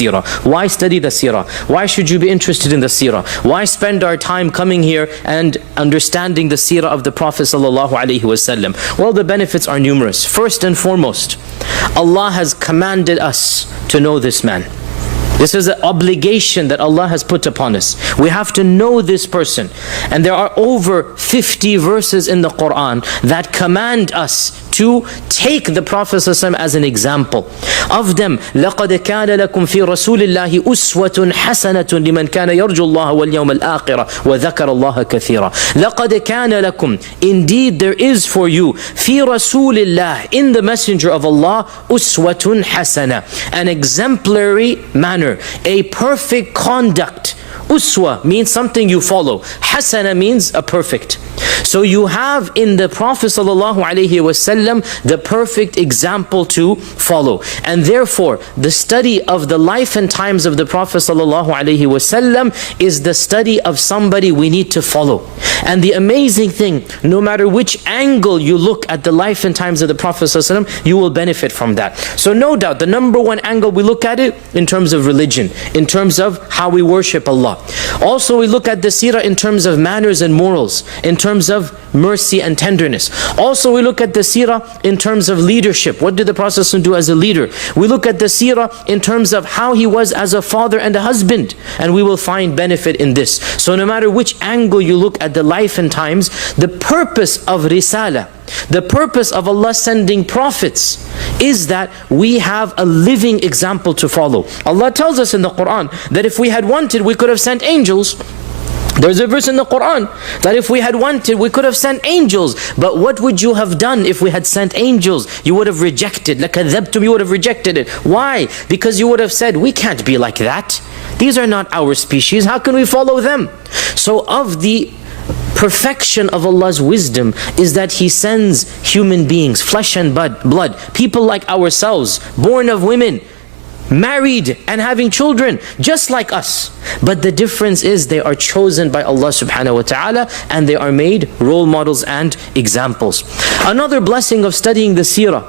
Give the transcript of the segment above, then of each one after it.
seerah? Why study the seerah? Why should you be interested in the seerah? Why spend our time coming here and understanding the seerah of the Prophet ﷺ? Well, the benefits are numerous. First and foremost, Allah has commanded us to know this man. This is an obligation that Allah has put upon us. We have to know this person. And there are over 50 verses in the Quran that command us to take the Prophet ﷺ as an example. Of them, لَقَدْ كَانَ لَكُمْ فِي رَسُولِ اللَّهِ أُسْوَةٌ حَسَنَةٌ لِمَنْ كَانَ يَرْجُو اللَّهَ وَالْيَوْمَ الْآخِرَ وَذَكَرَ اللَّهَ كَثِيرًا. لَقَدْ كَانَ لَكُمْ, indeed there is for you, فِي رَسُولِ اللَّهِ, in the Messenger of Allah, أُسْوَةٌ حَسَنَةٌ, an exemplary manner, a perfect conduct. Uswa means something you follow. Hasana means a perfect. So you have in the Prophet ﷺ the perfect example to follow. And therefore, the study of the life and times of the Prophet ﷺ is the study of somebody we need to follow. And the amazing thing, no matter which angle you look at the life and times of the Prophet ﷺ, you will benefit from that. So no doubt, the number one angle we look at it in terms of religion, in terms of how we worship Allah. Also, we look at the seerah in terms of manners and morals, in terms of mercy and tenderness. Also, we look at the seerah in terms of leadership. What did the Prophet do as a leader? We look at the seerah in terms of how he was as a father and a husband, and we will find benefit in this. So no matter which angle you look at the life and times, the purpose of risala, the purpose of Allah sending prophets is that we have a living example to follow. Allah tells us in the Quran that if we had wanted, we could have sent angels. There's a verse in the Quran that if we had wanted, we could have sent angels. But what would you have done if we had sent angels? You would have rejected. لَكَذَّبْتُمْ, you would have rejected it. Why? Because you would have said, we can't be like that. These are not our species. How can we follow them? So of the perfection of Allah's wisdom is that He sends human beings, flesh and blood, people like ourselves, born of women, married and having children, just like us. But the difference is they are chosen by Allah subhanahu wa ta'ala and they are made role models and examples. Another blessing of studying the seerah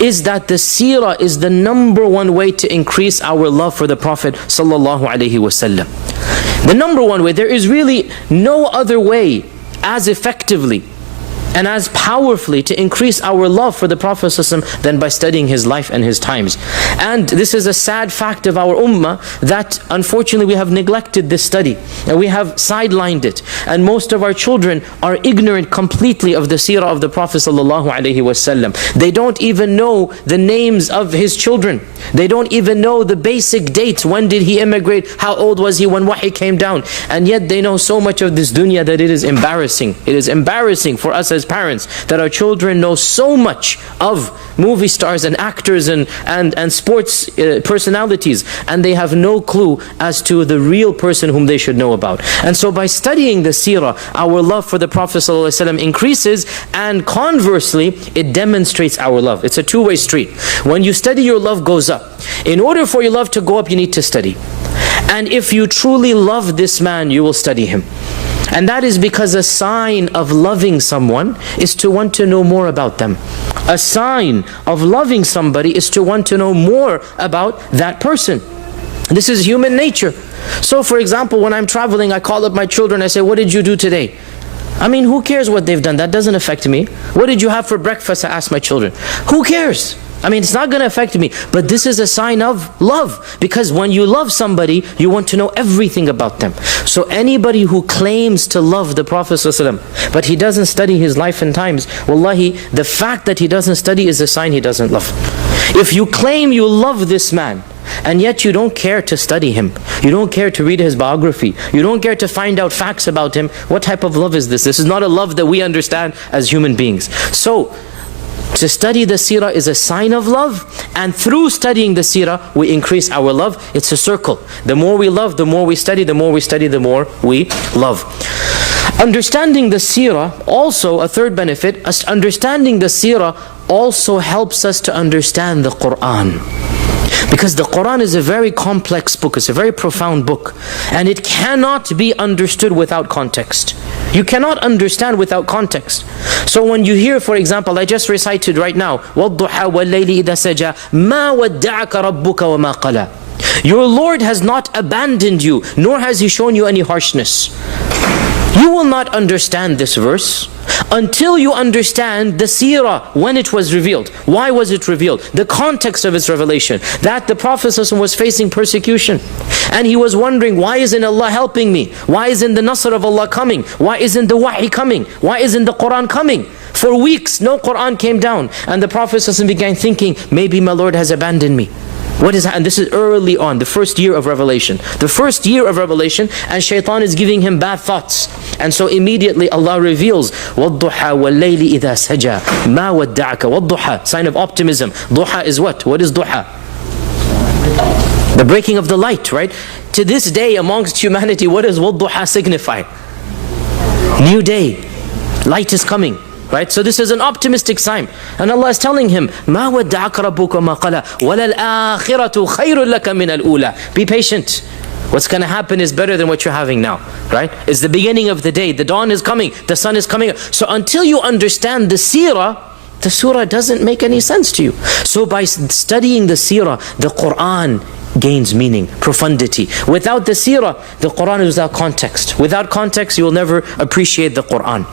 is that the seerah is the number one way to increase our love for the Prophet sallallahu alaihi wasallam. The number one way. There is really no other way as effectively and as powerfully to increase our love for the Prophet ﷺ than by studying his life and his times. And this is a sad fact of our ummah that unfortunately we have neglected this study and we have sidelined it. And most of our children are ignorant completely of the seerah of the Prophet ﷺ. They don't even know the names of his children. They don't even know the basic dates. When did he immigrate? How old was he when wahi came down? And yet they know so much of this dunya that it is embarrassing. It is embarrassing for us as parents that our children know so much of movie stars and actors and sports personalities, and they have no clue as to the real person whom they should know about. And so by studying the seerah, our love for the Prophet ﷺ increases, and conversely, it demonstrates our love. It's a two-way street. When you study, your love goes up. In order for your love to go up, you need to study. And if you truly love this man, you will study him. And that is because a sign of loving someone is to want to know more about them. A sign of loving somebody is to want to know more about that person. This is human nature. So for example, when I'm traveling, I call up my children, I say, what did you do today? I mean, who cares what they've done? That doesn't affect me. What did you have for breakfast? I ask my children. Who cares? I mean, it's not going to affect me. But this is a sign of love. Because when you love somebody, you want to know everything about them. So anybody who claims to love the Prophet ﷺ, but he doesn't study his life and times, wallahi, the fact that he doesn't study is a sign he doesn't love. If you claim you love this man, and yet you don't care to study him, you don't care to read his biography, you don't care to find out facts about him, what type of love is this? This is not a love that we understand as human beings. So, to study the seerah is a sign of love, and through studying the seerah, we increase our love. It's a circle. The more we love, the more we study, the more we study, the more we love. Understanding the seerah, also a third benefit, understanding the seerah also helps us to understand the Quran. Because the Quran is a very complex book, it's a very profound book, and it cannot be understood without context. You cannot understand without context. So when you hear, for example, I just recited right now, وَالضُّحَى وَاللَّيْلِ إِذَا سَجَى مَا وَدَّعَكَ رَبُّكَ وَمَا قَلَى. Your Lord has not abandoned you, nor has He shown you any harshness. You will not understand this verse until you understand the seerah when it was revealed. Why was it revealed? The context of its revelation. That the Prophet ﷺ was facing persecution. And he was wondering, why isn't Allah helping me? Why isn't the Nasr of Allah coming? Why isn't the Wahy coming? Why isn't the Quran coming? For weeks, no Quran came down. And the Prophet ﷺ began thinking, maybe my Lord has abandoned me. What is that? And this is early on, the first year of revelation. The first year of revelation, and shaitan is giving him bad thoughts. And so immediately Allah reveals, وَالضُّحَى وَاللَّيْلِ إِذَا سَجَى مَا وَدَّعَكَ وَالضُّحَى. Sign of optimism. Duha is what? What is duha? The breaking of the light, right? To this day amongst humanity, what does وَالضُّحَى signify? New day. Light is coming. Right? So this is an optimistic sign. And Allah is telling him, مَا وَدَّعَكَ رَبُّكَ مَا قَلَى وَلَلْآخِرَةُ خَيْرٌ لَكَ مِنَ الْأُولَى. Be patient. What's going to happen is better than what you're having now. Right? It's the beginning of the day. The dawn is coming. The sun is coming. So until you understand the seerah, the surah doesn't make any sense to you. So by studying the seerah, the Quran gains meaning, profundity. Without the seerah, the Quran is without context. Without context, you will never appreciate the Quran.